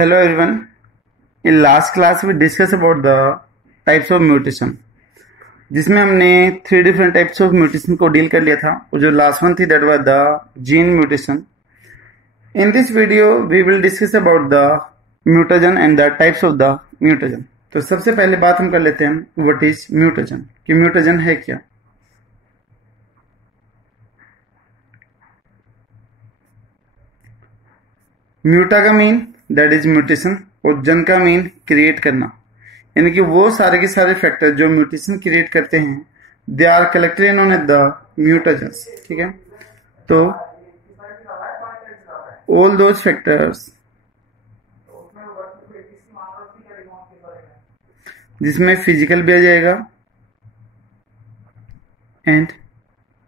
Hello everyone. In last class we discussed about the types of mutation, जिसमें हमने 3 different types of mutation को deal कर लिया था और जो लास्ट वन थी that was the gene mutation. In this video we will discuss about the mutagen and the types of the mutagen. तो सबसे पहले बात हम कर लेते हैं what is mutagen, कि mutagen है क्या. म्यूटा का मीन दैट इज म्यूटेशन और जन का मीन क्रिएट करना, यानी कि वो सारे के सारे फैक्टर जो म्यूटेशन क्रिएट करते हैं they are collectively known as the mutagens. ठीक है, तो ऑल दोज फैक्टर्स जिसमें फिजिकल भी आ जाएगा एंड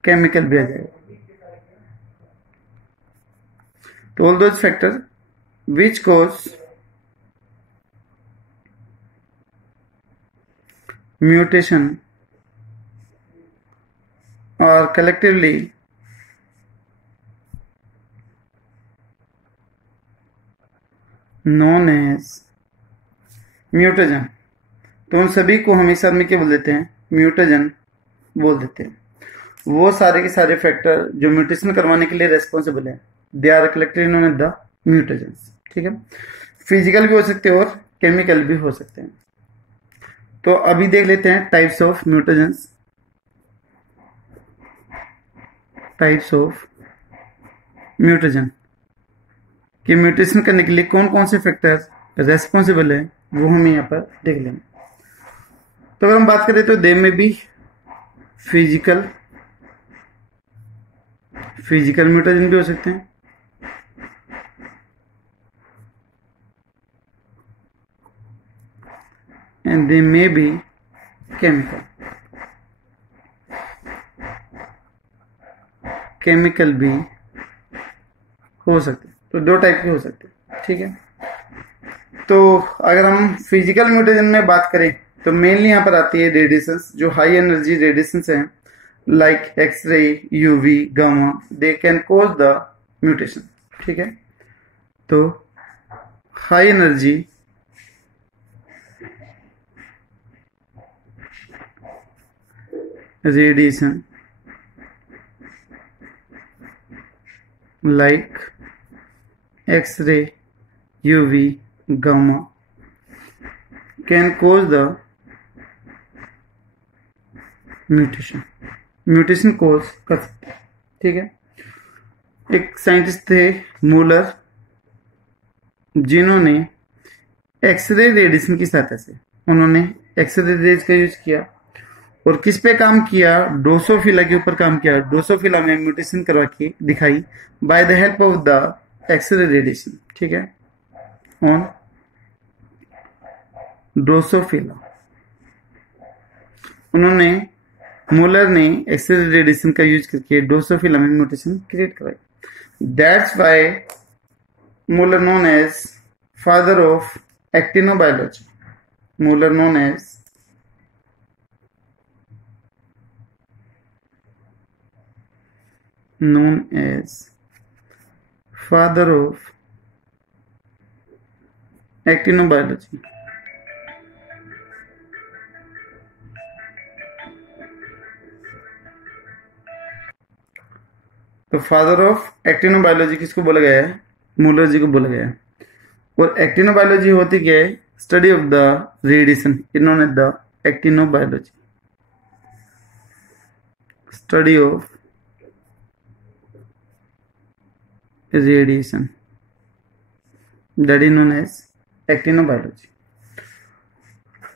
केमिकल भी आ जाएगा. तो all those factors which cause mutation are collectively known as mutagen. तो उन सभी को हम इस में क्या बोल देते हैं, म्यूटेजन बोल देते हैं. वो सारे के सारे फैक्टर जो म्यूटेशन करवाने के लिए रेस्पॉन्सिबल है they are collected known as the mutagens. ठीक है, फिजिकल भी हो सकते हैं और केमिकल भी हो सकते हैं. तो अभी देख लेते हैं types of mutagens. Types of म्यूटेजन कि म्यूटेशन करने के लिए कौन कौन से फैक्टर रेस्पॉन्सिबल है वो हमें यहाँ पर देख लेंगे. तो अगर हम बात करें तो दे में भी फिजिकल म्यूटेजन भी हो सकते हैं and they may be chemical भी हो सकते हैं. तो दो टाइप के हो सकते हैं. ठीक है, तो अगर हम फिजिकल म्यूटेशन में बात करें तो मेनली यहाँ पर आती है रेडिएशंस, जो हाई एनर्जी रेडिएशंस हैं like X-ray, UV, gamma, they can cause the mutation. ठीक है, तो high energy radiation like X-ray, UV, gamma can cause the mutation cause कर सकते हैं. ठीक है, एक साइंटिस्ट थे मूलर, जिन्होंने एक्सरे रेडिएशन की सहायता से उन्होंने एक्सरे रेज का यूज किया और किस पे काम किया, ड्रोसोफिला के ऊपर काम किया. ड्रोसोफिला में म्यूटेशन करवा के दिखाई by the help of the X ray radiation. ठीक है, ऑन ड्रोसोफिला मूलर ने एक्सरे रेडिएशन का यूज करके ड्रोसोफिला में म्यूटेशन क्रिएट करवाई. That's why Muller known as father of actinobiology. Muller known as father of actinobiology. तो फादर ऑफ एक्टिनोबायोलॉजी किसको बोला गया है, मूलर जी को बोला गया है. और एक्टिनोबायोलॉजी होती क्या है, स्टडी ऑफ द रेडिएशन, इन्होंने the actinobiology, study of radiation, that is known as actinobiology.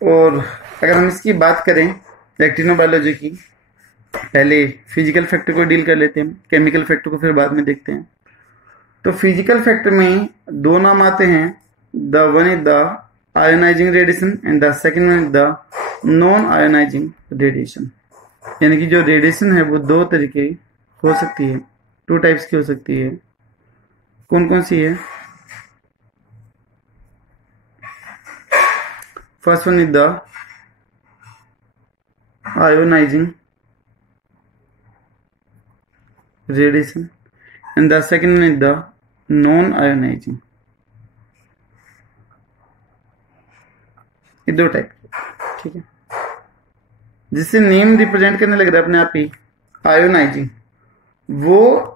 और अगर हम इसकी बात करें एक्टिनोबायोलॉजी की, पहले फिजिकल फैक्टर को डील कर लेते हैं, केमिकल फैक्टर को फिर बाद में देखते हैं. तो फिजिकल फैक्टर में दो नाम आते हैं, the one is the ionising radiation and the second one is the non ionising radiation. यानी कि जो रेडिएशन है वो दो तरीके हो सकती है, 2 टाइप्स की हो सकती है. कौन कौन सी है, first one is the ionising radiation and the second one is the non ionizing ये दो टाइप के, ठीक है। जिससे नेम रिप्रेजेंट करने लग रहा है अपने आप ही, आयोनाइजिंग, वो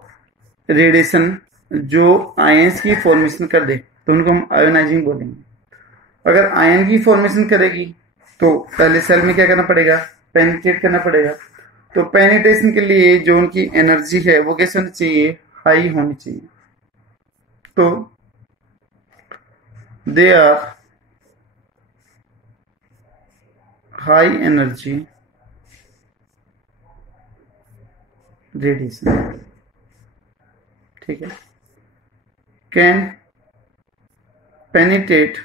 रेडिएशन जो आयंस की फॉर्मेशन कर दे तो उनको हम आयोनाइजिंग बोलेंगे। अगर आयन की फॉर्मेशन करेगी तो पहले सेल में क्या करना पड़ेगा, पेनिट्रेट करना पड़ेगा। तो पेनिट्रेशन के लिए जो उनकी एनर्जी है वो कैसे होनी चाहिए, हाई होनी चाहिए। तो they are high energy radiation, ठीक है, can penetrate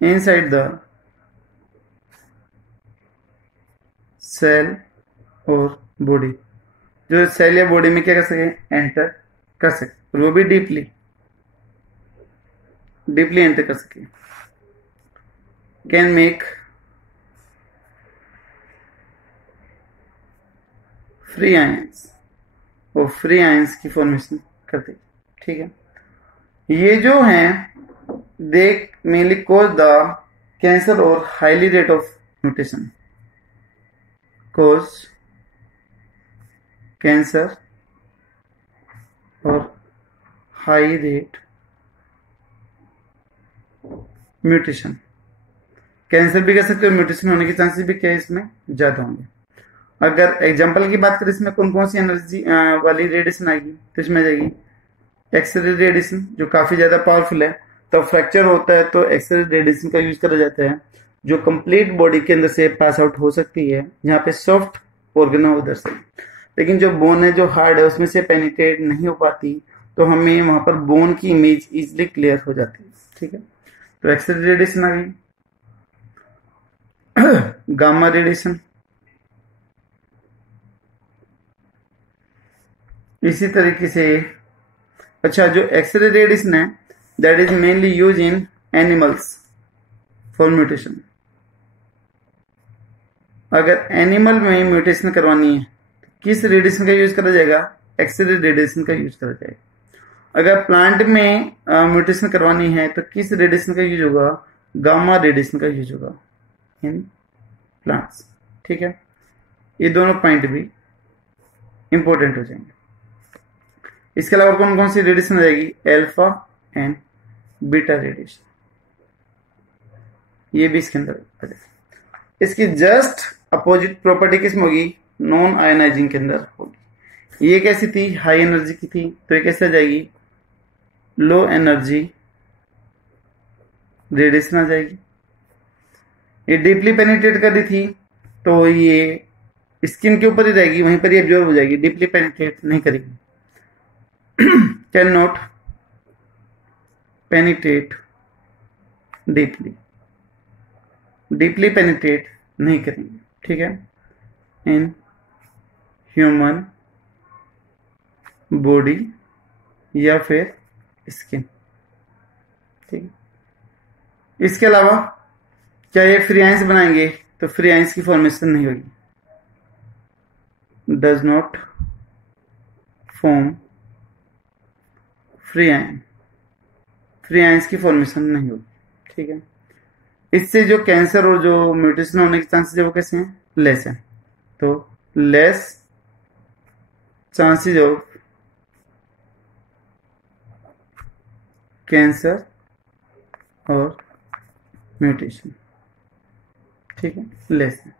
inside the cell और बॉडी, जो सेल या बॉडी में क्या कर सके, एंटर कर सके, और वो भी डीपली एंटर कर सके। कैन मेक फ्री आयंस, वो फ्री आयंस की फॉर्मेशन करते, ठीक है। ये जो हैं they mainly cause the cancer और highly rate of mutation, cause cancer और हाई रेट म्यूटेशन। कैंसर भी कह सकते हो, म्यूटेशन होने के चांसेस भी क्या है इसमें ज्यादा होंगे। अगर एग्जांपल की बात करें इसमें कौन कौन सी एनर्जी वाली रेडिएशन आएगी, तो इसमें आ जाएगी एक्सरे रेडिएशन, जो काफी ज्यादा पावरफुल है। तो फ्रैक्चर होता है तो एक्सरे रेडिएशन का यूज करा जाता है, जो कंप्लीट बॉडी के अंदर से पास आउट हो सकती है, जहाँ पे सॉफ्ट ऑर्गन है उधर से, लेकिन जो बोन है जो हार्ड है उसमें से पेनिट्रेट नहीं हो पाती, तो हमें वहां पर बोन की इमेज इजिली क्लियर हो जाती है, ठीक है। तो एक्सरे रेडिएशन आ गई। गामा रेडिएशन, इसी तरीके से, अच्छा जो एक्सरे रेडिएशन है that is mainly use in animals for mutation. अगर एनिमल में म्यूटेशन करवानी है तो किस रेडिएशन का यूज करा जाएगा, एक्सरे रेडिएशन का यूज करा जाएगा। अगर प्लांट में म्यूटेशन करवानी है तो किस रेडिएशन का यूज होगा, गामा रेडिएशन का यूज होगा इन प्लांट्स, ठीक है। ये दोनों पॉइंट भी इंपॉर्टेंट हो जाएंगे। इसके अलावा कौन कौन सी रेडिएशन आ जाएगी, अल्फा एंड बीटा रेडिएशन, ये भी इसके अंदर आ जाएगी। इसकी जस्ट अपोजिट प्रॉपर्टी किसमें होगी, नॉन आयोनाइजिंग के अंदर होगी। ये कैसी थी, हाई एनर्जी की थी, तो ये कैसे आ जाएगी, लो एनर्जी रेडिएशन आ जाएगी। ये डीपली पेनिट्रेट कर रही थी तो ये स्किन के ऊपर ही रहेगी, वहीं पर ही एब्जॉर्ब हो जाएगी, डीपली पेनिट्रेट नहीं करेगी। Can not penetrate deeply penetrate नहीं करेंगे, ठीक है, इन ह्यूमन बॉडी या फिर स्किन, ठीक है। इसके अलावा क्या ये फ्री आयंस बनाएंगे, तो फ्री आयंस की फॉर्मेशन नहीं होगी, does not form free ions की फॉर्मेशन नहीं होगी, ठीक है। इससे जो कैंसर और जो म्यूटेशन होने के चांसेस है वो कैसे हैं, लेस है। तो लेस चांसेस ऑफ कैंसर और म्यूटेशन, ठीक है, लेस है।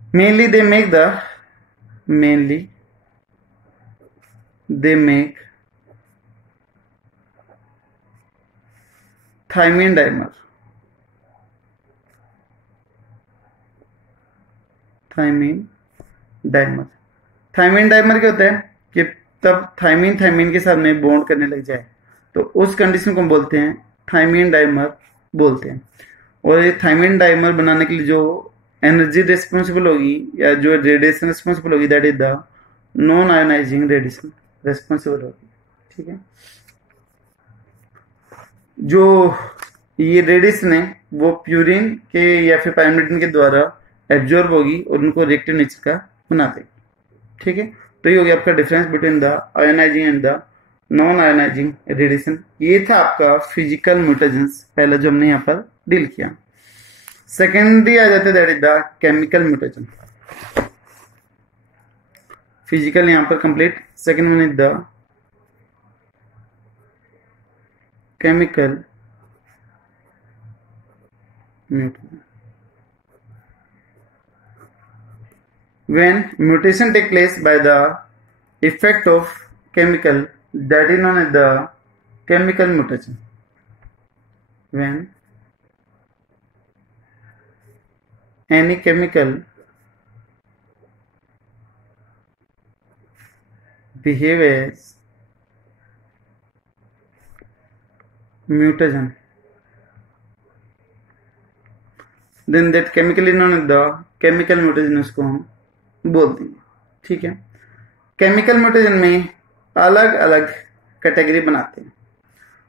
Mainly they make thymine dimer, thymine dimer क्या होता है कि तब थायमीन के साथ में बॉन्ड करने लग जाए, तो उस कंडीशन को हम बोलते हैं थायमीन डाइमर बोलते हैं। और ये थायमीन डाइमर बनाने के लिए जो एनर्जी रिस्पॉन्सिबल होगी या जो रेडिएशन रिस्पॉन्सिबल होगी that is the non ionising radiation responsible होगी, ठीक है। जो ये रेडिएशन है वो प्यूरिन के या फिर पायरिमिडिन के द्वारा एब्जॉर्ब होगी और उनको रिएक्टिव नेचर का बना देगी, ठीक है। तो ये हो गया आपका difference between the ionising and the non ionising radiation. ये था आपका फिजिकल म्यूटेशंस, पहला जो हमने यहाँ पर डील किया। सेकेंडरी आ जाते that is the chemical mutation. Physical यहाँ पर complete. Second one is the chemical mutation. When mutation take place by the effect of chemical, that is known as the chemical mutation. When any chemical behave as mutagen, then that chemical is known as the chemical mutation, उसको हम बोल देंगे। ठीक है, chemical mutation में अलग अलग category बनाते हैं।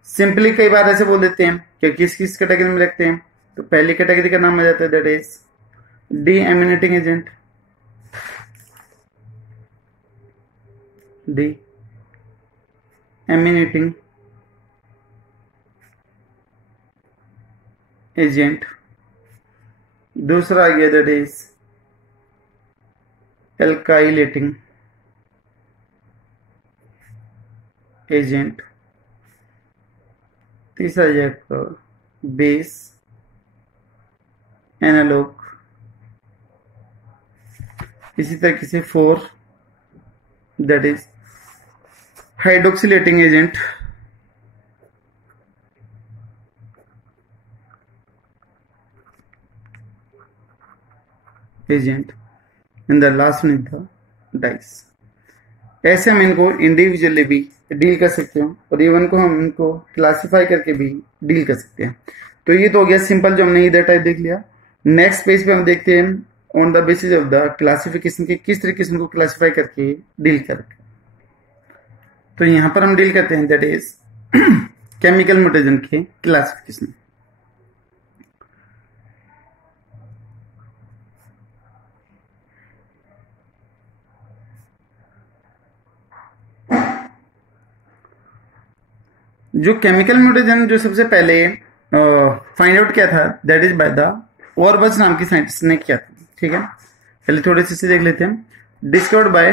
सिंपली कई बार ऐसे बोल देते हैं कि किस किस कैटेगरी में रखते हैं। तो पहली कैटेगरी का नाम आ जाता है that is D emanating agent. D emanating agent. दूसरा आ गया दैट इज एल्काइलेटिंग एजेंट। तीसरा आ जाएगा बेस एनालॉग। इसी तरीके से four that is hydroxylating agent. Agent and the last one is the dyes. ऐसे हम इनको इंडिविजुअली भी डील कर सकते हैं और इवन को हम इनको क्लासिफाई करके भी डील कर सकते हैं। तो ये तो हो गया सिंपल जो हमने इधर टाइप देख लिया। नेक्स्ट पेज पे हम देखते हैं on the basis of the classification के किस तरीके से उनको क्लासिफाई करके डील करके। तो यहां पर हम डील करते हैं दैट इज केमिकल म्यूटेशन के क्लासिफिकेशन। जो केमिकल म्यूटेशन जो सबसे पहले फाइंड आउट किया था दैट इज बाय द ऑरबच नाम की साइंटिस्ट ने किया था। ठीक है, पहले थोड़े से देख लेते हैं। डिस्कवर्ड बाय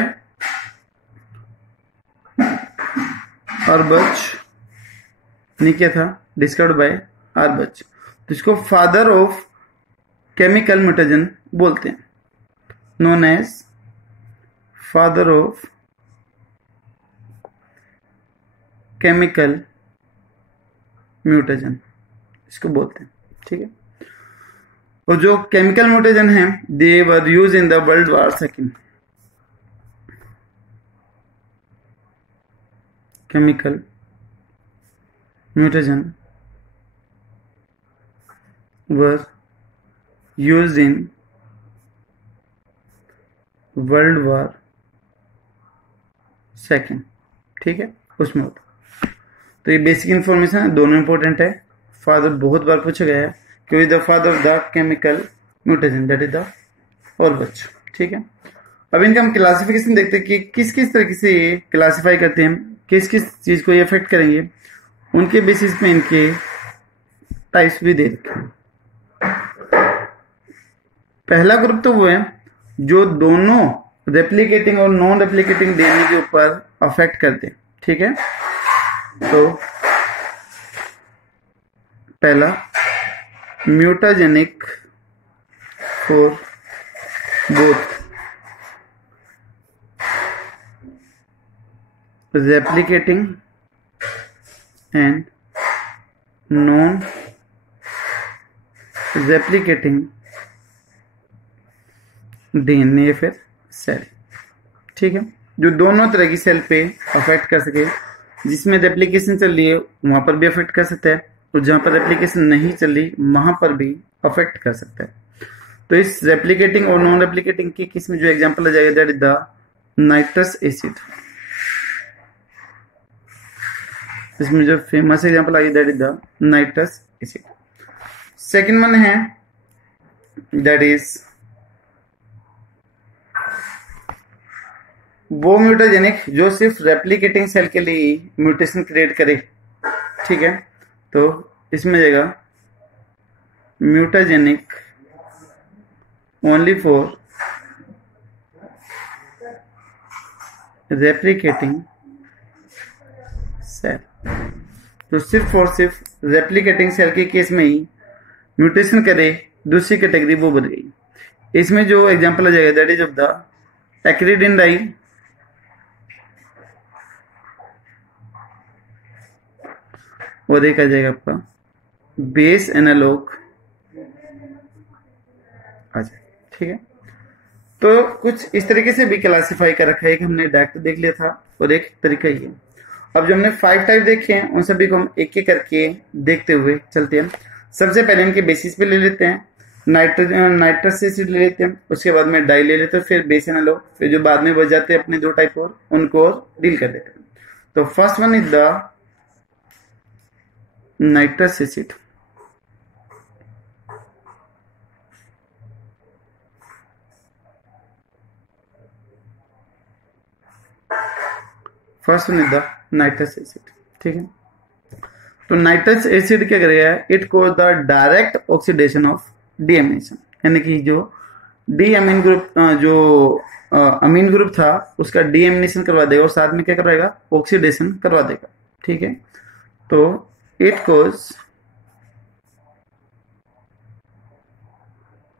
ऑरबच ने किया था, डिस्कवर्ड बाय ऑरबच। तो इसको फादर ऑफ केमिकल म्यूटेशन बोलते हैं, known as father of chemical mutation इसको बोलते हैं। ठीक है, और जो केमिकल म्यूटेशन है they were use in the world war second. Chemical mutation were use in world war second. ठीक है, उसमें होता। तो ये बेसिक इंफॉर्मेशन है, दोनों इंपॉर्टेंट है। फादर बहुत बार पूछा गया है कि the father of the chemical mutation that is the Auerbach. ठीक है, अब इनका हम क्लासिफिकेशन देखते हैं कि किस किस तरीके से ये क्लासिफाई करते हैं, किस किस चीज को ये अफेक्ट करेंगे। उनके बेसिस पे इनके टाइप्स भी दे रखे हैं। पहला ग्रुप तो वो है जो दोनों रेप्लिकेटिंग और नॉन रेप्लिकेटिंग डीएनए के ऊपर अफेक्ट करते हैं। ठीक है, तो पहला mutagenic for both replicating and non replicating DNA फिर सेल। ठीक है, जो दोनों तरह की सेल पे अफेक्ट कर सके। जिसमें रेप्लिकेशन चल रही है वहां पर भी अफेक्ट कर सकता है और जहां पर रेप्लिकेशन नहीं चल रही वहां पर भी अफेक्ट कर सकता है। तो इस रेप्लिकेटिंग और नॉन रेप्लिकेटिंग की किस्म जो एग्जांपल आ जाएगा that is the nitrous acid. इसमें जो famous example I that is the nitrous acid. Second one है दैट इज वो म्यूटाजेनिक जो सिर्फ रेप्लिकेटिंग सेल के लिए म्यूटेशन क्रिएट करे, ठीक है। तो इसमें जाएगा mutagenic only for replicating cell. तो सिर्फ और सिर्फ रेप्लिकेटिंग सेल के केस में ही म्यूटेशन करे, दूसरी कैटेगरी वो बन गई। इसमें जो एग्जांपल आ जाएगा that is of the acridine dye, और एक आ जाएगा आपका बेस एनालॉग आ जाए, ठीक है। तो कुछ इस तरीके से भी क्लासिफाई कर रखा है। एक हमने डायरेक्ट देख लिया था और एक तरीका ही है। अब जो हमने 5 टाइप देखे हैं उन सभी को हम एक एक करके देखते हुए चलते हैं। सबसे पहले इनके बेसिस पे ले लेते हैं, नाइट्रस एसिड ले लेते हैं, उसके बाद में डाई ले लेते हैं, फिर बेस एनालॉग, फिर जो बाद में बच जाते हैं अपने 2 टाइप और उनको और डील कर देते हैं। तो first one is the nitrous acid. First one is the nitrous acid, ठीक है। तो नाइट्रस एसिड क्या करेगा, it cause the direct oxidation of deamination, यानी कि जो डी अमीन ग्रुप जो अमीन ग्रुप था उसका डीएमिनेशन करवा देगा और साथ में क्या करवाएगा, ऑक्सीडेशन करवा देगा, ठीक है। तो it cause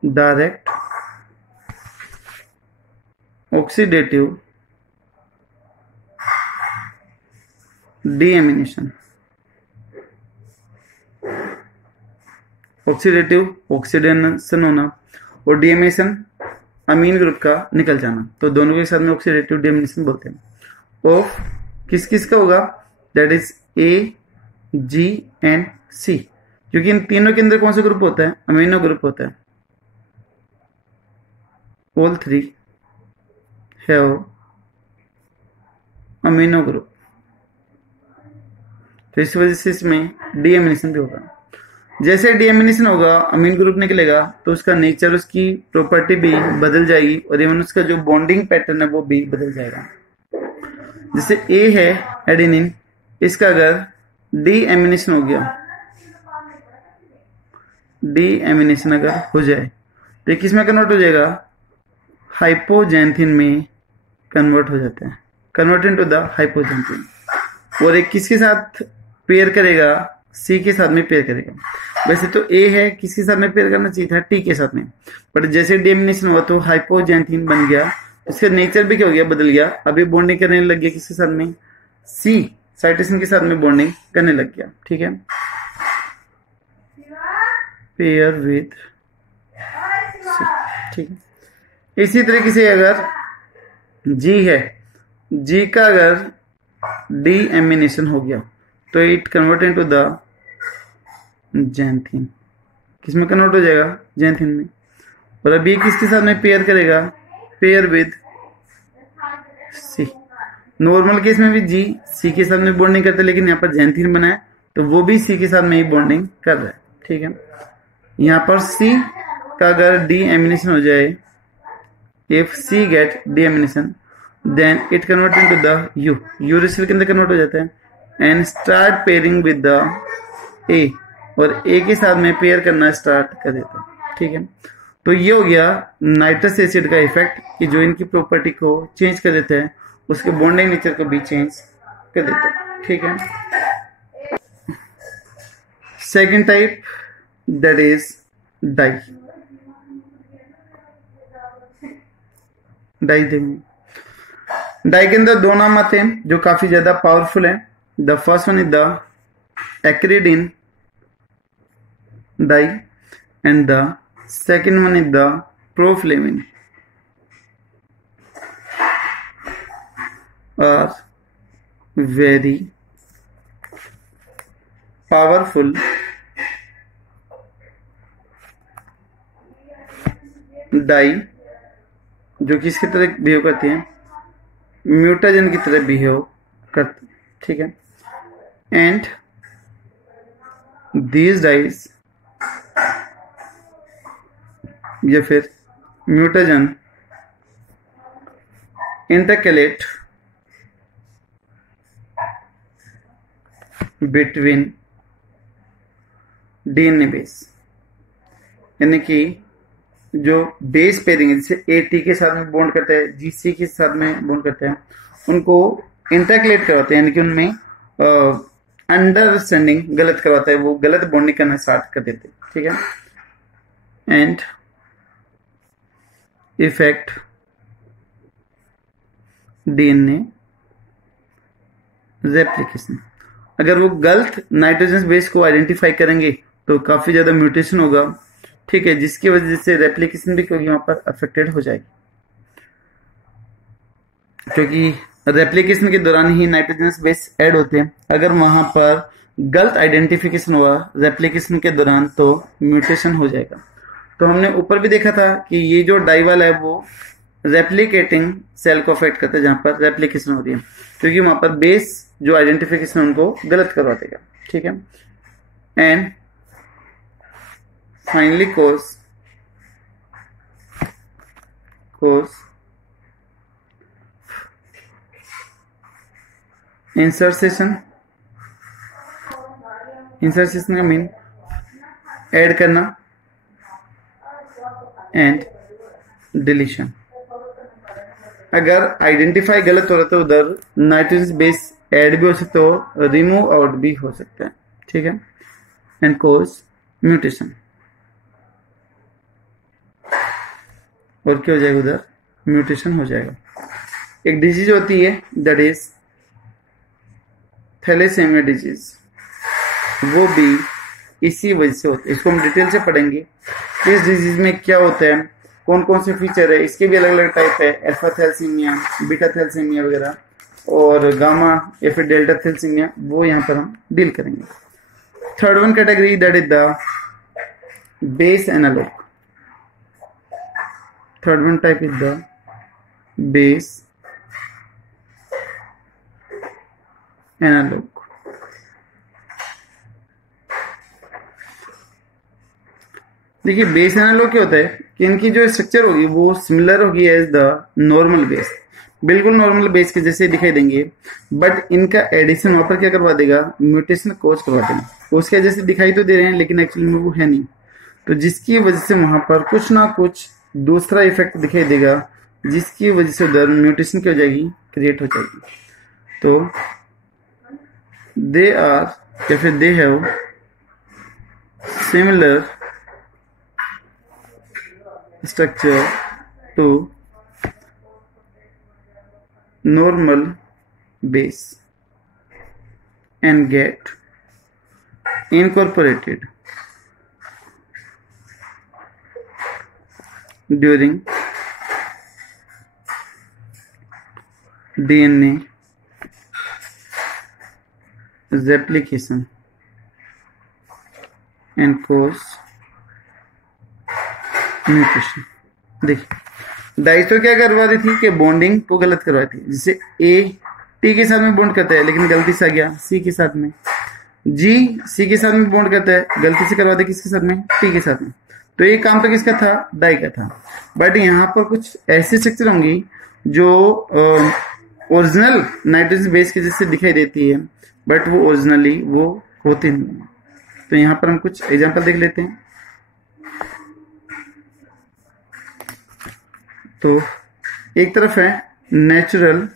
direct oxidative deamination, oxidative oxidation होना और डीएमिनेशन अमीन ग्रुप का निकल जाना, तो दोनों के साथ में ऑक्सीडेटिव डीएमिनेशन बोलते हैं। ऑफ किस किस का होगा, that is A G and C, क्योंकि इन तीनों के अंदर कौन सा ग्रुप होता है, अमीनो ग्रुप होता है। ऑल 3 हैव अमीनो ग्रुप, तो इस वजह से इसमें डीएमिनेशन भी होगा। जैसे डीएमिनेशन होगा अमीन ग्रुप निकलेगा तो उसका नेचर, उसकी प्रॉपर्टी भी बदल जाएगी और इवन उसका जो बॉन्डिंग पैटर्न है वो भी बदल जाएगा। जैसे ए है एडेनिन, इसका अगर डीएमिनेशन हो गया, डीएमिनेशन अगर हो जाए तो ये किस में कन्वर्ट हो जाएगा, हाइपोजेंथिन में कन्वर्ट हो जाता है, कन्वर्ट इनटू द हाइपोजेंथिन। और एक किसके साथ पेयर करेगा, सी के साथ में पेयर करेगा। वैसे तो ए है, किसके साथ में पेयर करना चाहिए था, टी के साथ में, बट जैसे डीएमिनेशन हुआ तो हाइपोजेंथिन बन गया, उसका नेचर भी क्या हो गया, बदल गया। अभी बॉन्डिंग करने लग गया किसके साथ में, सी साइटोसिन के साथ में बॉन्डिंग करने लग गया, ठीक है। पेयर विद सी, ठीक है। इसी तरीके से अगर जी है, जी का अगर डीएमिनेशन हो गया तो इट कन्वर्ट इनटू द जैंथिन, किसमें कन्वर्ट हो जाएगा, जैंथिन में। और अभी किसके साथ में पेयर करेगा, pair with C. Normal case में भी जी सी के साथ में बॉन्डिंग करते हैं, लेकिन यहाँ पर जैंथिन बना है तो वो भी सी के साथ में ही बॉन्डिंग कर रहा है, ठीक है। यहाँ पर सी का अगर डीएमिनेशन हो जाए, if C get deamination then it convert into the U, uracil के अंदर कन्वर्ट हो जाता है, and start pairing with the A, और ए के साथ में पेयर करना स्टार्ट कर देता है, ठीक है। तो ये हो गया नाइट्रस एसिड का इफेक्ट कि जो इनकी प्रॉपर्टी को चेंज कर देता है, उसके बॉन्डिंग नेचर को भी चेंज कर देता है, ठीक है। Second type that is dye. Dye देंगे, डाई के अंदर 2 नाम आते हैं जो काफी ज्यादा पावरफुल है। The first one is the acridine dye and the second one is the proflavin are very powerful dye जो किसकी तरह बिहेव करती हैं, म्यूटाजन की तरह बिहेव करती, ठीक है। एंड दीज डाइज या फिर mutagen intercalate between DNA base, यानी कि जो बेस पेयरिंग है, जैसे ए टी के साथ में बॉन्ड करता है, जी सी के साथ में बॉन्ड करते हैं, उनको इंटरकलेट करवाते हैं, यानी कि उनमें अंडरस्टैंडिंग गलत करवाता है, वो गलत बॉन्डिंग करना स्टार्ट कर देते हैं, ठीक है। एंड इफेक्ट डीएनए रेप्लिकेशन, अगर वो गलत नाइट्रोजन बेस को आइडेंटिफाई करेंगे तो काफी ज्यादा म्यूटेशन होगा, ठीक है, जिसकी वजह से रेप्लिकेशन भी क्योंकि वहां पर अफेक्टेड हो जाएगी, क्योंकि रेप्लिकेशन के दौरान ही नाइट्रोजन बेस ऐड होते हैं। अगर वहां पर गलत आइडेंटिफिकेशन हुआ रेप्लिकेशन के दौरान तो म्यूटेशन हो जाएगा। तो हमने ऊपर भी देखा था कि ये जो डाइवाल है वो रेप्लिकेटिंग सेल को अफेक्ट करता है जहां पर रेप्लिकेशन हो रही है, क्योंकि वहां पर बेस जो आइडेंटिफिकेशन उनको गलत करवा देगा, ठीक है। एंड फाइनली cause इंसर्सेशन का मीन ऐड करना एंड डिलीशन। अगर आइडेंटिफाई गलत हो रहा तो उधर नाइट्रोजन बेस ऐड भी हो सकता हो, रिमूव आउट भी हो सकता है, ठीक है। एंड कोज म्यूटेशन, और क्या हो जाएगा उधर म्यूटेशन हो जाएगा। एक डिजीज होती है दैट इज थैलेसेमिया डिजीज, वो भी इसी वजह से होता है। इसको हम डिटेल से पढ़ेंगे, इस डिजीज में क्या होता है, कौन कौन से फीचर है, इसके भी अलग अलग टाइप है, अल्फा थैलेसीमिया, बीटा थैलेसीमिया वगैरह, और गामा या फिर डेल्टा थैलेसीमिया, वो यहाँ पर हम डील करेंगे। Third one category that is the base analogue. Third one type is the base analog. देखिए बेस एनालॉग क्या होता है कि इनकी जो स्ट्रक्चर होगी वो सिमिलर होगी एज द नॉर्मल बेस, बिल्कुल नॉर्मल बेस के जैसे दिखाई देंगे, बट इनका एडिशन वहां पर क्या करवा देगा, म्यूटेशन कोज करवा देगा। उसके जैसे दिखाई तो दे रहे हैं लेकिन एक्चुअली में वो है नहीं, तो जिसकी वजह से वहां पर कुछ ना कुछ दूसरा इफेक्ट दिखाई देगा, जिसकी वजह से उधर म्यूटेशन क्या हो जाएगी, क्रिएट हो जाएगी। तो दे आर या फिर they have similar structure to normal base and get incorporated during DNA replication and cause mutation. देखिए डाइस तो क्या करवा रही थी कि बॉन्डिंग को गलत करवाई थी, जैसे ए टी के साथ में बॉन्ड करता है लेकिन गलती से आ गया सी के साथ में, जी सी के साथ में बॉन्ड करता है गलती से करवा दे किसके साथ में, टी के साथ में। तो ये काम तो किसका था, डाई का था। बट यहाँ पर कुछ ऐसी स्ट्रक्चर होंगी जो ओरिजिनल नाइट्रोजन बेस के जैसे दिखाई देती है, बट वो ओरिजिनली वो होती नहीं है। तो यहाँ पर हम कुछ एग्जांपल देख लेते हैं। तो एक तरफ है नेचुरल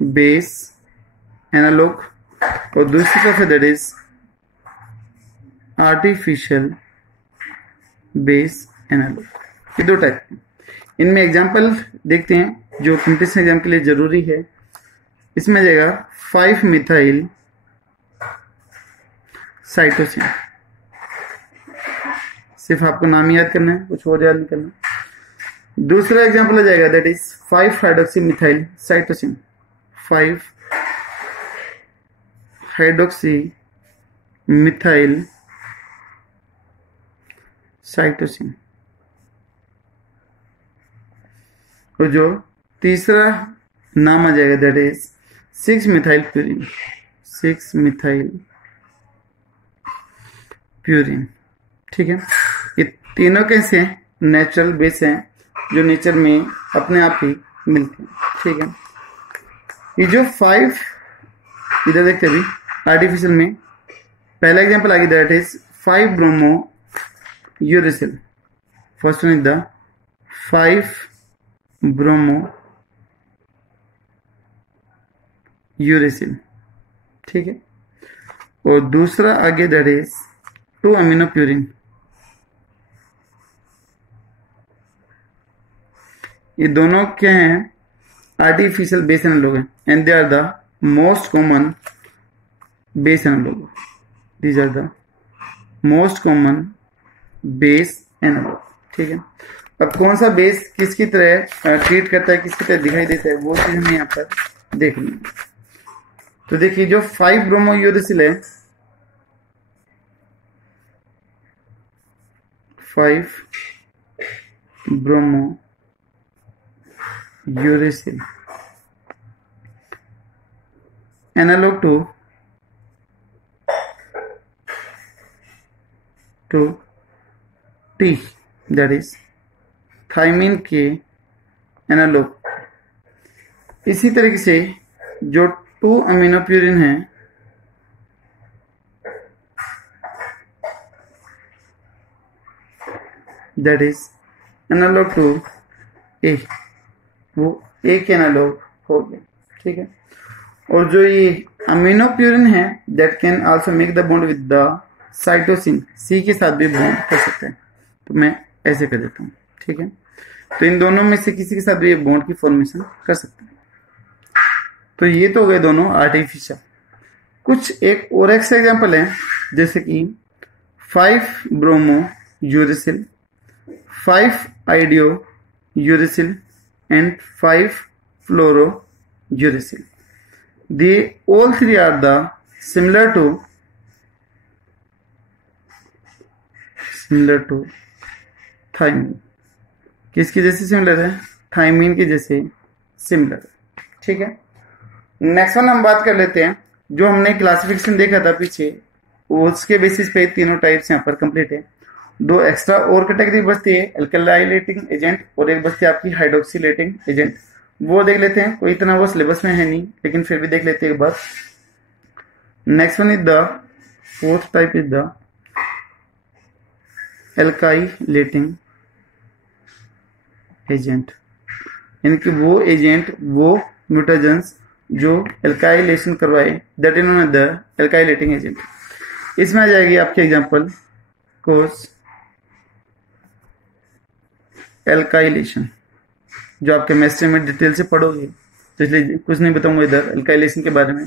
बेस एनालॉग और दूसरी तरफ है that is artificial base analogue. ये दो टाइप। इनमें एग्जांपल देखते हैं जो कंपटीशन एग्जाम के लिए जरूरी है। इसमें जाएगा 5 मिथाइल साइटोसिन, सिर्फ आपको नाम याद करना है, कुछ और याद नहीं करना। दूसरा एग्जांपल आ जाएगा that is 5 hydroxy methyl cytosine, 5 hydroxy methyl cytosine. और जो तीसरा नाम आ जाएगा that is 6 methyl purine, 6 methyl purine. ठीक है, ये तीनों कैसे हैं नेचुरल बेस हैं जो नेचर में अपने आप ही मिलते हैं। ठीक है, ये जो 5 इधर देखते हैं अभी आर्टिफिशियल में, पहला एग्जांपल आगे that is 5 bromo uracil. First one is the 5 bromo uracil. ठीक है, और दूसरा आगे दैट इज 2 अमीनोप्यूरिन। ये दोनों क्या हैं? आर्टिफिशियल बेस एनालॉग हैं and they are the most common base analogue. These are the most common base analogue. ठीक है, अब कौन सा बेस किसकी तरह ट्रीट करता है, किसकी तरह दिखाई देता है, वो चीज हमें यहाँ पर देखनी है। तो देखिए जो 5 ब्रोमो यूरेसिल है, 5 bromo uracil analogue to T that is thymine के एनालॉग। इसी तरीके से जो 2 अमीनोप्यूरिन है that is analogue to A, वो ए के एनालॉग हो गया। ठीक है, और जो ये अमीनोप्यूरिन है that can also make the bond with the cytosine, C के साथ भी बॉन्ड कर सकते हैं। तो मैं ऐसे कर देता हूँ। ठीक है, तो इन दोनों में से किसी के साथ भी ये बॉन्ड की फॉर्मेशन कर सकते हैं। तो ये तो हो गए दोनों आर्टिफिशियल। कुछ एक और एक्स्ट्रा एग्जांपल है, जैसे कि 5 bromo uracil, 5 iodo uracil and 5 fluoro uracil. They all three are the similar to thymine. किसकी जैसे सिमिलर है? थायमिन की जैसे सिमिलर है। ठीक है, नेक्स्ट वन हम बात कर लेते हैं। जो हमने क्लासिफिकेशन देखा था पीछे, उसके बेसिस पे तीनों टाइप्स यहाँ पर कंप्लीट है। 2 एक्स्ट्रा और कैटेगरी बचती है, अल्कलाइलेटिंग एजेंट, और एक बचती है आपकी हाइड्रोक्सीलेटिंग एजेंट। वो देख लेते हैं, कोई इतना वो सिलेबस में है नहीं, लेकिन फिर भी देख लेते हैं एक बार। Next one is the 4th type is the alkylating agent, यानी कि वो एजेंट, वो म्यूटेजेंस जो अल्काइलेशन करवाए, that is known as the alkylating agent. इसमें आ जाएगी आपकी एग्जांपल कोर्स एल्काइलेशन, जो आप केमिस्ट्री में डिटेल से पढ़ोगे, तो इसलिए कुछ नहीं बताऊंगा इधर एल्काइलेशन के बारे में।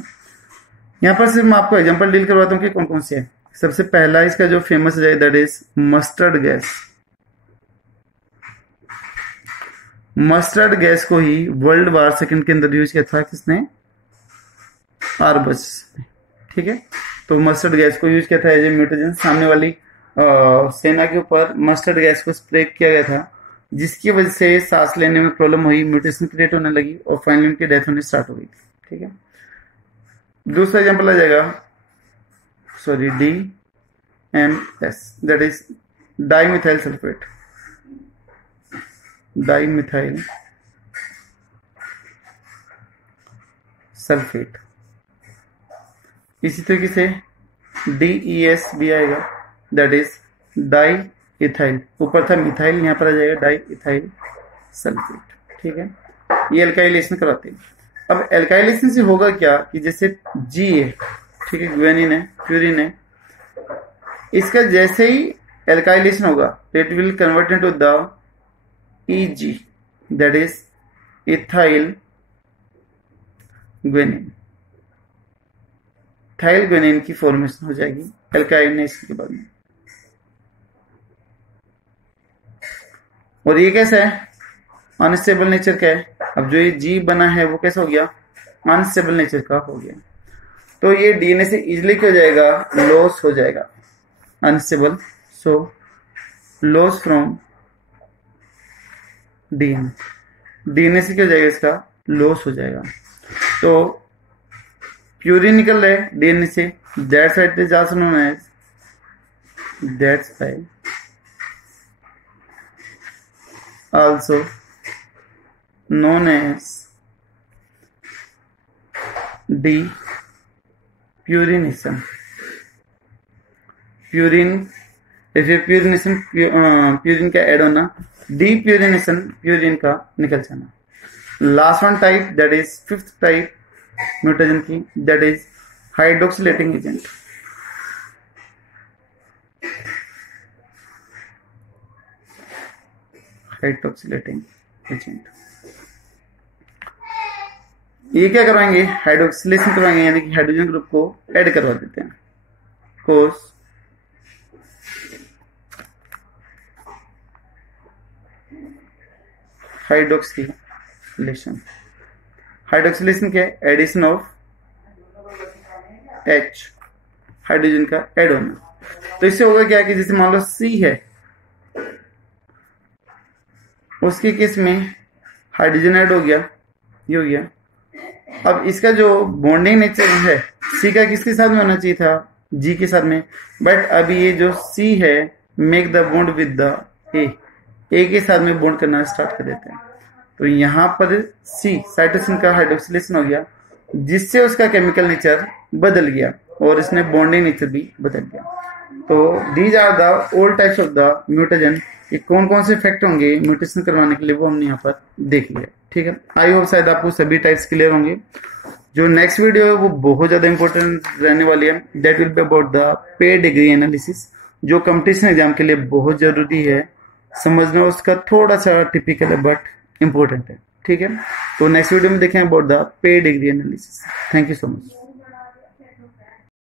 यहाँ पर सिर्फ मैं आपको एग्जांपल डील करवाता हूँ कि कौन कौन से है। सबसे पहला इसका जो फेमस है that is mustard gas. Mustard gas को ही वर्ल्ड वार सेकंड के अंदर यूज किया था किसने? आर्बस। ठीक है, तो मस्टर्ड गैस को यूज किया था एज ए म्यूटेजेंट। सामने वाली सेना के ऊपर मस्टर्ड गैस को स्प्रे किया गया था, जिसकी वजह से सांस लेने में प्रॉब्लम हुई, म्यूटेशन क्रिएट होने लगी और फाइनली उनकी डेथ होनी स्टार्ट हो गई। ठीक है, दूसरा एग्जांपल आ जाएगा DMS, that is dimethyl sulphate. Dimethyl sulphate. इसी तरीके से DES भी आएगा, दैट इज डाई इथाइल। ऊपर था मिथाइल, यहाँ पर आ जाएगा डाई इथाइल सल्फेट। ठीक है, ये एल्काइलेशन कराते हैं। अब एल्काइलेशन से होगा क्या कि जैसे Ga, ठीक है, ग्वेनिन है, प्यूरिन है, इसका जैसे ही एल्काइलेशन होगा it will convert into the EG, that is ethyl guanine. Ethyl guanine की फॉर्मेशन हो जाएगी एल्काइलेशन के बाद में। और ये कैसा है? अनस्टेबल नेचर का है। अब जो ये जी बना है वो कैसा हो गया? अनस्टेबल नेचर का हो गया। तो ये डीएनए से इजिली क्या हो जाएगा? लॉस हो जाएगा। Unstable, so loss from DNA से क्या हो जाएगा? इसका लॉस हो जाएगा। तो प्यूरिन निकल रहा है डीएनए से, that's why it is also known as, that's why also known as depurinism. Purination purine का ऐड होना, डीप्यूरिनेशन प्यूरिन का निकल जाना। Last one type that is fifth type mutation की, that is hydroxylating agent. Hydroxylating agent ये क्या करवाएंगे, hydroxylation करवाएंगे, यानी कि हाइड्रोजन ग्रुप को ऐड करवा देते हैं। कोर्स हाइड्रोक्सिलेशन, हाइड्रोक्सिलेशन क्या है, एडिशन ऑफ H, हाइड्रोजन का ऐड होना। तो इससे होगा क्या कि जैसे मान लो C है, उसके केस में हाइड्रोजन ऐड हो गया, ये हो गया। अब इसका जो बॉन्डिंग नेचर है C का किसके साथ में होना चाहिए था, G के साथ में, बट अभी ये जो C है make the bond with the A के साथ में बॉन्ड करना स्टार्ट कर देते हैं। तो यहाँ पर C साइटोसिन का हाइड्रोक्सिलेशन हो गया, जिससे उसका केमिकल नेचर बदल गया और इसने बॉन्डिंग नेचर भी बदल गया। तो these are the all types of the mutation. ये कौन कौन से इफेक्ट होंगे म्यूटेशन करवाने के लिए वो हमने यहाँ पर देख लिया। ठीक है, आई होप शायद आपको सभी टाइप्स क्लियर होंगे। जो नेक्स्ट वीडियो है वो बहुत ज्यादा इंपॉर्टेंट रहने वाली है, that will be about the pair degree analysis, जो कंपटीशन एग्जाम के लिए बहुत जरूरी है। समझना उसका थोड़ा सा टिपिकल है बट इम्पोर्टेंट है। ठीक है, तो नेक्स्ट वीडियो में देखें about the pair degree analysis. Thank you so much.